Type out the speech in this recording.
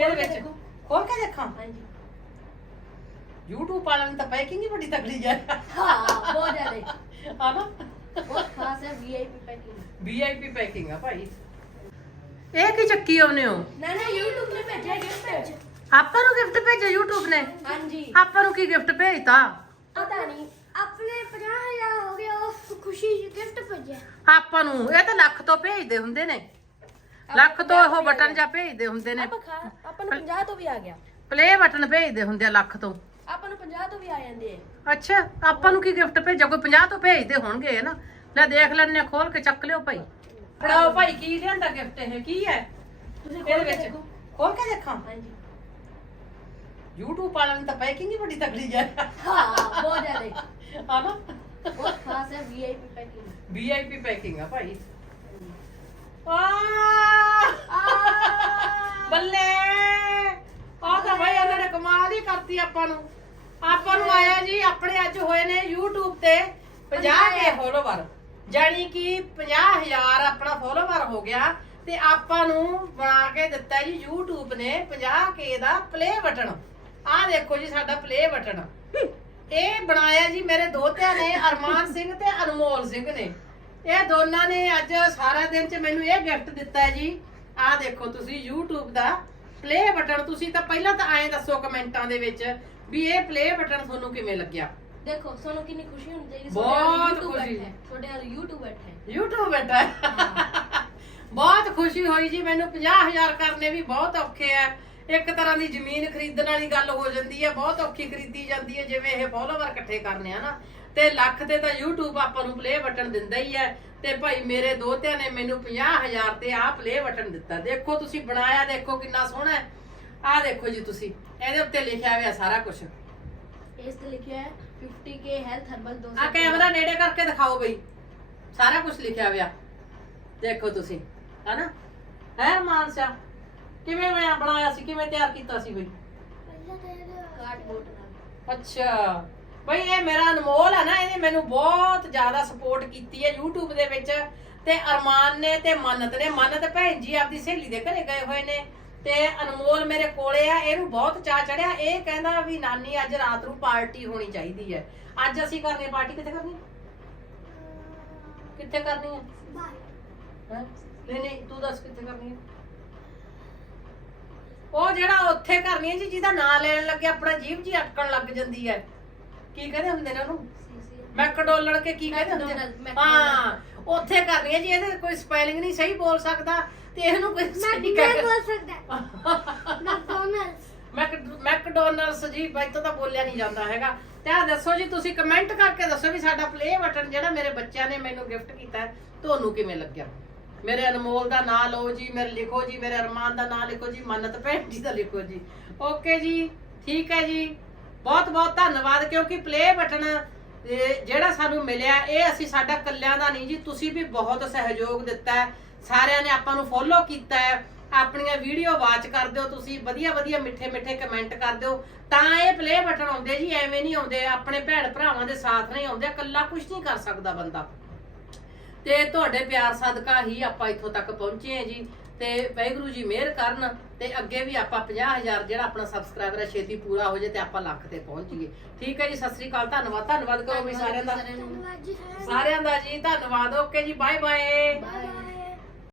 ਇਹਦੇ ਵਿੱਚ। ਖੋਲ ਕੇ ਦੇਖਾਂ? ਹਾਂਜੀ। YouTube ਵਾਲਿਆਂ ਨੇ ਤਾਂ ਪੈਕਿੰਗ ਹੀ ਬੜੀ ਤਕੜੀ ਜਾ ਹਾਂ ਬਹੁਤ ਜ਼ਿਆਦਾ। ਹਨਾ? ਬਹੁਤ ਖਾਸ ਹੈ ਵੀਆਈਪੀ ਪੈਕਿੰਗ VIP ਪੈਕਿੰਗ ਆ ਭਾਈ। ਇਹ ਕੀ ਚੱਕੀ ਆਉਨੇ ਹੋ? ਨਾ ਨਾ YouTube ਨੇ ਭੇਜਿਆ ਗਿਫਟ ਆਪਾਂ ਨੂੰ ਗਿਫਟ ਭੇਜਿਆ YouTube ਨੇ? ਹਾਂਜੀ। ਆਪਾਂ ਨੂੰ ਕੀ ਗਿਫਟ ਭੇਜਤਾ? ਪਤਾ ਨਹੀਂ ਆਪਣੇ 50000 ਹੋ ਗਿਆ ਉਹ ਖੁਸ਼ੀ ਗਿਫਟ ਭੇਜਿਆ। ਆਪਾਂ ਨੂੰ ਇਹ ਤਾਂ ਲੱਖ ਤੋਂ ਭੇਜਦੇ ਹੁੰਦੇ ਨੇ। ਲੱਖ ਤੋਂ ਉਹ ਬਟਨ ਜਾਂ ਭੇਜਦੇ ਹੁੰਦੇ ਨੇ। ਆਪਾਂ ਖਾ ਆਪਾਂ ਨੂੰ 50 ਤੋਂ ਵੀ ਆ ਗਿਆ। ਪਲੇ ਬਟਨ ਭੇਜਦੇ ਹੁੰਦੇ ਆ ਲੱਖ ਤੋਂ। ਆਪਾਂ ਨੂੰ 50 ਤੋਂ ਵੀ ਆ ਜਾਂਦੇ ਆ। ਅੱਛਾ ਆਪਾਂ ਨੂੰ ਕੀ ਗਿਫਟ ਭੇਜਿਆ ਕੋਈ 50 ਤੋਂ ਭੇਜਦੇ ਹੋਣਗੇ ਨਾ? ਲੈ ਦੇਖ ਲੈਣੇ ਖੋਲ ਕੇ ਚੱਕ ਲਿਓ ਭਾਈ। ਫੜਾਓ ਭਾਈ ਕੀ ਲਿਆਂਦਾ ਗਿਫਟ ਇਹ? ਕੀ ਹੈ? ਤੁਸੀਂ ਇਹਦੇ ਖੋਲ ਕੇ ਵਿੱਚ। ਦੇਖੋ। ਖੋਲ ਕੇ ਦੇਖਾਂ? ਹਾਂਜੀ। YouTube ਵਾਲਿਆਂ ਨੇ ਤਾਂ ਪੈਕਿੰਗ ਹੀ ਬੜੀ ਤਕੜੀ ਜਾ ਹਾਂ ਬਹੁਤ ਜ਼ਿਆਦਾ। ਹਨਾ ਬਹੁਤ ਖਾਸ ਹੈ ਵੀਆਈਪੀ ਪੈਕਿੰਗ VIP ਪੈਕਿੰਗ ਆ ਭਾਈ। ਬੱਲੇ। ਆ ਤਾਂ ਭਾਈ ਉਹਨਾਂ ਨੇ ਕਮਾਲ ਹੀ ਕਰਤੀ ਆਪਾਂ ਨੂੰ। ਆਪਾਂ ਨੂੰ ਆਇਆ ਜੀ ਆਪਣੇ ਅੱਜ ਹੋਏ ਨੇ YouTube ਤੇ 50 ਕੇ ਫੋਲੋਵਰ ਜਾਨੀ ਕਿ 50000 ਆਪਣਾ ਫੋਲੋਵਰ ਹੋ ਗਿਆ। ਤੇ ਆਪਾਂ ਨੂੰ ਬਣਾ ਕੇ ਦਿੱਤਾ ਜੀ YouTube ਨੇ 50 ਕੇ ਦਾ ਪਲੇ ਬਟਨ ਆਹ ਦੇਖੋ ਜੀ ਸਾਡਾ ਪਲੇ ਬਟਨ ਇਹ ਬਣਾਇਆ ਜੀ ਮੇਰੇ ਦੋਤਿਆਂ ਨੇ ਅਰਮਾਨ ਸਿੰਘ ਤੇ ਅਨਮੋਲ ਸਿੰਘ ਨੇ। ਇਹ ਦੋਨਾਂ ਨੇ ਅੱਜ ਸਾਰਾ ਦਿਨ ਚ ਮੈਨੂੰ ਇਹ ਗਿਫਟ ਦਿੱਤਾ ਹੈ ਜੀ। ਆਹ ਦੇਖੋ ਤੁਸੀਂ YouTube ਦਾ ਪਲੇ ਬਟਨ ਤੁਸੀਂ ਤਾਂ ਪਹਿਲਾਂ ਤਾਂ ਐਂ ਦੱਸੋ ਕਮੈਂਟਾਂ ਦੇ ਵਿੱਚ ਵੀ ਇਹ ਪਲੇ ਬਟਨ ਤੁਹਾਨੂੰ ਕਿਵੇਂ ਲੱਗਿਆ? ਦੇਖੋ ਸਾਨੂੰ ਕਿੰਨੀ ਖੁਸ਼ੀ ਹੋਣੀ ਚਾਹੀਦੀ ਬਹੁਤ YouTube ਖੁਸ਼ੀ। ਬੈਠਾ ਹੈ, ਤੁਹਾਡੇ ਨਾਲ YouTube ਬੈਠਾ ਹੈ। YouTube ਬੈਠਾ ਬਹੁਤ ਖੁਸ਼ੀ ਹੋਈ ਜੀ ਮੈਨੂੰ 50000 ਕਰਨੇ ਵੀ ਬਹੁਤ ਔਖੇ ਆ। ਇੱਕ ਤਰ੍ਹਾਂ ਦੀ ਜ਼ਮੀਨ ਖਰੀਦਣ ਵਾਲੀ ਗੱਲ ਹੋ ਜਾਂਦੀ ਹੈ ਬਹੁਤ ਔਖੀ ਖਰੀਦੀ ਜਾਂਦੀ ਹੈ ਜਿਵੇਂ ਇਹ ਫੋਲੋਵਰ ਇਕੱਠੇ ਕਰਨੇ ਆ ਨਾ। ਤੇ ਲੱਖ ਤੇ ਤਾਂ YouTube ਆਪਾਂ ਨੂੰ ਪਲੇ ਬਟਨ ਦਿੰਦਾ ਹੀ ਹੈ। ਤੇ ਭਾਈ ਮੇਰੇ ਦੋਤਿਆਂ ਨੇ ਮੈਨੂੰ 50000 ਤੇ ਆਹ ਪਲੇ ਬਟਨ ਦਿੱਤਾ। ਦੇਖੋ ਤੁਸੀਂ ਬਣਾਇਆ ਦੇਖੋ ਕਿੰਨਾ ਸੋਹਣਾ ਹੈ। ਆਹ ਦੇਖੋ ਜੀ ਤੁਸੀਂ ਇਹਦੇ ਉੱਤੇ ਲਿਖਿਆ ਹੋਇਆ ਸਾਰਾ ਕੁਝ ਇਸ ਤੇ ਲਿਖਿਆ ਹੈ 50k ਹੈਲਥ ਹਰਬਲ 200 ਆ ਕੈਮਰਾ ਨੇੜੇ ਕਰਕੇ ਦਿਖਾਓ ਬਈ। ਸਾਰਾ ਕੁਝ ਲਿਖਿਆ ਹੋਇਆ। ਦੇਖੋ ਤੁਸੀਂ ਹਨਾ? ਹੈ ਮਾਨਸਾ? ਕਿਵੇਂ ਬਣਾਇਆ ਬਣਾਇਆ ਸੀ ਕਿਵੇਂ ਤਿਆਰ ਕੀਤਾ ਸੀ ਬਈ? ਪਹਿਲਾਂ ਤਾਂ ਇਹਦਾ ਕਾਰਡਬੋਰਡ ਨਾਲ। ਅੱਛਾ। ਬਈ ਇਹ ਮੇਰਾ ਅਨਮੋਲ ਹੈ ਨਾ ਇਹਨੇ ਮੈਨੂੰ ਬਹੁਤ ਜ਼ਿਆਦਾ ਸਪੋਰਟ ਕੀਤੀ ਹੈ YouTube ਦੇ ਵਿੱਚ ਤੇ ਅਰਮਾਨ ਨੇ ਤੇ ਮੰਨਤ ਨੇ। ਮੰਨਤ ਭੈਣ ਜੀ ਆਪਦੀ ਸਹੇਲੀ ਦੇ ਘਰੇ ਗਏ ਹੋਏ ਨੇ ਤੇ ਅਨਮੋਲ ਮੇਰੇ ਕੋਲੇ ਆ ਇਹਨੂੰ ਬਹੁਤ ਚਾਹ ਚੜਿਆ। ਇਹ ਕਹਿੰਦਾ ਵੀ ਨਾਨੀ ਅੱਜ ਰਾਤ ਨੂੰ ਪਾਰਟੀ ਹੋਣੀ ਚਾਹੀਦੀ ਹੈ। ਅੱਜ ਅਸੀਂ ਕਰਨੀ ਹੈ ਪਾਰਟੀ ਕਿੱਥੇ ਕਰਨੀ ਕਿੱਥੇ ਕਰਨੀ ਹੈਂ? ਨਹੀਂ ਨਹੀਂ ਤੂੰ ਦੱਸ ਕਿੱਥੇ ਕਰਨੀ ਹੈ? ਉਹ ਜਿਹੜਾ ਉੱਥੇ ਕਰਨੀ ਹੈ ਜੀ ਜਿਹਦਾ ਨਾਂ ਲੈਣ ਲੱਗੇ ਆਪਣਾ ਜੀਭ ਜੀ ਅਟਕਣ ਲੱਗ ਜਾਂਦੀ ਹੈ। ਕੀ ਕਹਿੰਦੇ ਹੁੰਦੇ ਨੇ ਉਹਨੂੰ? ਮੈਕਡੋਨਲਡ ਕੇ ਕੀ ਕਹਿੰਦੇ ਹੁੰਦੇ ਨੇ? ਹਾਂ ਉੱਥੇ ਕਰਨੀ ਹੈ ਜੀ ਇਹਦੇ ਕੋਈ ਸਪੈਲਿੰਗ ਨਹੀਂ ਸਹੀ ਬੋਲ ਸਕਦਾ ਤੇ ਇਹਨੂੰ ਕੋਈ ਮੈਂ ਸਹੀ ਕਹਿ ਬੋਲ ਸਕਦਾ ਮੈਕਡੋਨਲਡਸ ਮੈਕ- ਮੈਕਡੋਨਲਡਸ ਜੀ ਇੱਥੋਂ ਤਾਂ ਬੋਲਿਆ ਨਹੀਂ ਜਾਂਦਾ ਹੈਗਾ। ਤੇ ਆ ਦੱਸੋ ਜੀ ਤੁਸੀਂ ਕਮੈਂਟ ਕਰਕੇ ਦੱਸੋ ਵੀ ਸਾਡਾ ਪਲੇ ਬਟਨ ਜਿਹੜਾ ਮੇਰੇ ਬੱਚਿਆਂ ਨੇ ਮੈਨੂੰ ਗਿਫਟ ਕੀਤਾ ਤੁਹਾਨੂੰ ਕਿਵੇਂ ਲੱਗਿਆ? ਮੇਰੇ ਅਨਮੋਲ ਦਾ ਨਾਮ ਲਓ ਜੀ, ਮੇਰੇ ਲਿਖੋ ਜੀ, ਮੇਰੇ ਅਰਮਾਨ ਦਾ ਨਾਮ ਲਿਖੋ ਜੀ, ਮੰਨਤ ਭੈਣ ਜੀ ਦਾ ਲਿਖੋ ਜੀ। ਓਕੇ ਜੀ, ਠੀਕ ਹੈ ਜੀ। ਬਹੁਤ ਬਹੁਤ ਧੰਨਵਾਦ, ਕਿਉਂਕਿ ਪਲੇ ਬਟਨ ਜਿਹੜਾ ਸਾਨੂੰ ਮਿਲਿਆ, ਇਹ ਅਸੀਂ ਸਾਡਾ ਕੱਲਿਆਂ ਦਾ ਨਹੀਂ ਜੀ, ਤੁਸੀਂ ਵੀ ਬਹੁਤ ਸਹਿਯੋਗ ਦਿੱਤਾ ਹੈ। ਸਾਰਿਆਂ ਨੇ ਆਪਾਂ ਨੂੰ ਫੋਲੋ ਕੀਤਾ ਹੈ। ਆਪਣੀਆਂ ਵੀਡੀਓ ਵਾਚ ਕਰਦੇ ਹੋ ਤੁਸੀਂ, ਵਧੀਆ ਵਧੀਆ ਮਿੱਠੇ ਮਿੱਠੇ ਕਮੈਂਟ ਕਰਦੇ ਹੋ। ਤਾਂ ਇਹ ਪਲੇ ਬਟਨ ਆਉਂਦੇ ਜੀ, ਐਵੇਂ ਨਹੀਂ ਆਉਂਦੇ, ਆਪਣੇ ਭੈਣ ਭਰਾਵਾਂ ਦੇ ਸਾਥ ਨਹੀਂ ਆਉਂਦੇ, ਇਕੱਲਾ ਕੁਝ ਨਹੀਂ ਕਰ ਸਕਦਾ ਬੰਦਾ। ਤੇ ਤੁਹਾਡੇ ਪਿਆਰ ਸਦਕਾ ਹੀ ਆਪਾਂ ਇੱਥੋਂ ਤੱਕ ਪਹੁੰਚੇ ਹਾਂ ਜੀ। ਤੇ ਵਾਹਿਗੁਰੂ ਜੀ ਮਿਹਰ ਕਰਨ ਤੇ ਅੱਗੇ ਵੀ ਆਪਾਂ 50000 ਜਿਹੜਾ ਆਪਣਾ ਸਬਸਕ੍ਰਾਈਬਰ ਹੈ ਛੇਤੀ ਪੂਰਾ ਹੋ ਜਾਏ ਤੇ ਆਪਾਂ ਲੱਖ ਤੇ ਪਹੁੰਚ ਜਾਈਏ। ਠੀਕ ਹੈ ਜੀ ਸਤਿ ਸ੍ਰੀ ਅਕਾਲ ਧੰਨਵਾਦ ਧੰਨਵਾਦ ਕਰੋ ਵੀ ਸਾਰਿਆਂ ਦਾ। ਧੰਨਵਾਦ ਜੀ ਸਾਰਿਆਂ ਦਾ। ਸਾਰਿਆਂ ਦਾ ਜੀ ਧੰਨਵਾਦ ਓਕੇ ਜੀ ਬਾਏ ਬਾਏ ਬਾਏ